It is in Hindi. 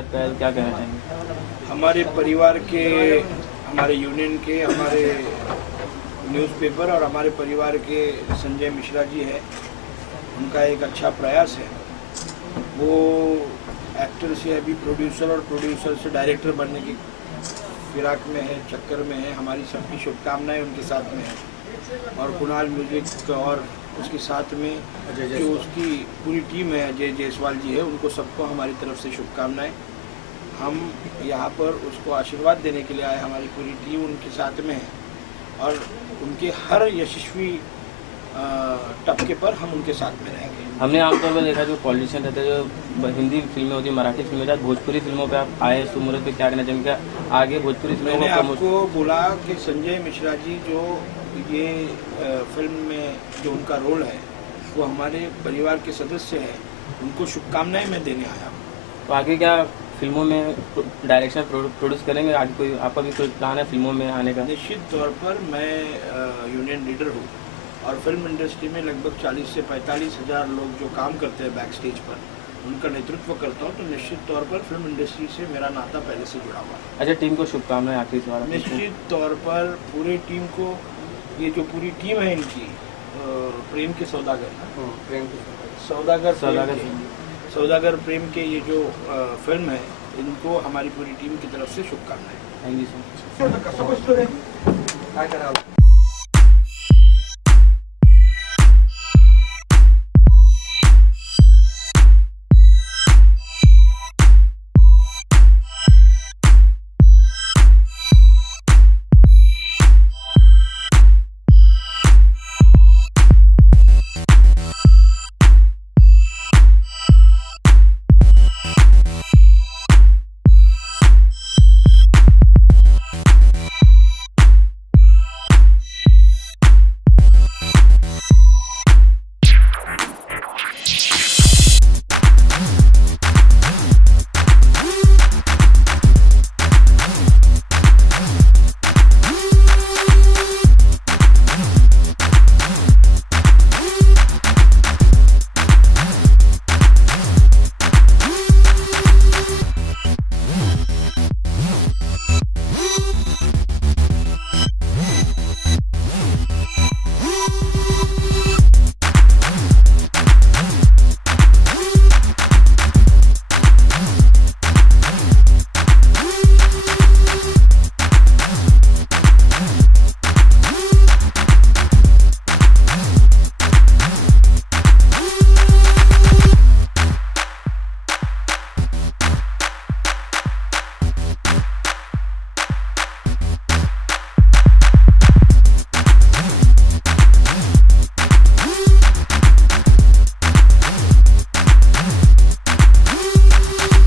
सुमरत का क्या कहना चाहेंगे? हमारे परिवार के, हमारे यूनियन के, हमारे न्यूज़पेपर और हमारे परिवार के संजय मिश्रा जी है, उनका एक अच्छा प्रयास है। वो एक्टर से अभी प्रोड्यूसर और प्रोड्यूसर से डायरेक्टर बनने की फिराक में है, चक्कर में है। हमारी सबकी शुभकामनाएं उनके साथ में है। और कुणाल म्यूजिक और उसके साथ में जो उसकी पूरी टीम है, अजय जायसवाल जी है, उनको सबको हमारी तरफ से शुभकामनाएं। हम यहाँ पर उसको आशीर्वाद देने के लिए आए, हमारी पूरी टीम उनके साथ में है और उनके हर यशस्वी टपके पर हम उनके साथ में रहेंगे। हमने आमतौर पर देखा जो पॉलिटिशियन रहते हैं, जो हिंदी फिल्में होती है, मराठी फिल्में होती है, भोजपुरी फिल्मों पे आप आए, सुमरत पे क्या कहना चाहेंगे? आगे भोजपुरी फिल्मों मैंने को आपको बोला कि संजय मिश्रा जी जो ये फिल्म में जो उनका रोल है, वो हमारे परिवार के सदस्य हैं, उनको शुभकामनाएं मैं देने आया हूँ। तो आगे क्या फिल्मों में डायरेक्शन प्रोड्यूस करेंगे? आगे कोई आपका भी कोई प्लान है फिल्मों में आने का? निश्चित तौर पर मैं यूनियन लीडर हूँ और फिल्म इंडस्ट्री में लगभग 40 से 45 हज़ार लोग जो काम करते हैं बैक स्टेज पर, उनका नेतृत्व करता हूँ। तो निश्चित तौर पर फिल्म इंडस्ट्री से मेरा नाता पहले से जुड़ा हुआ है। अच्छा, टीम को शुभकामनाएं आखिरी सवाल। निश्चित तौर पर पूरी टीम को, ये जो पूरी टीम है इनकी, प्रेम के सौदागर, सौदागर प्रेम के ये जो फिल्म है, इनको हमारी पूरी टीम की तरफ से शुभकामनाएं। Thank you so much.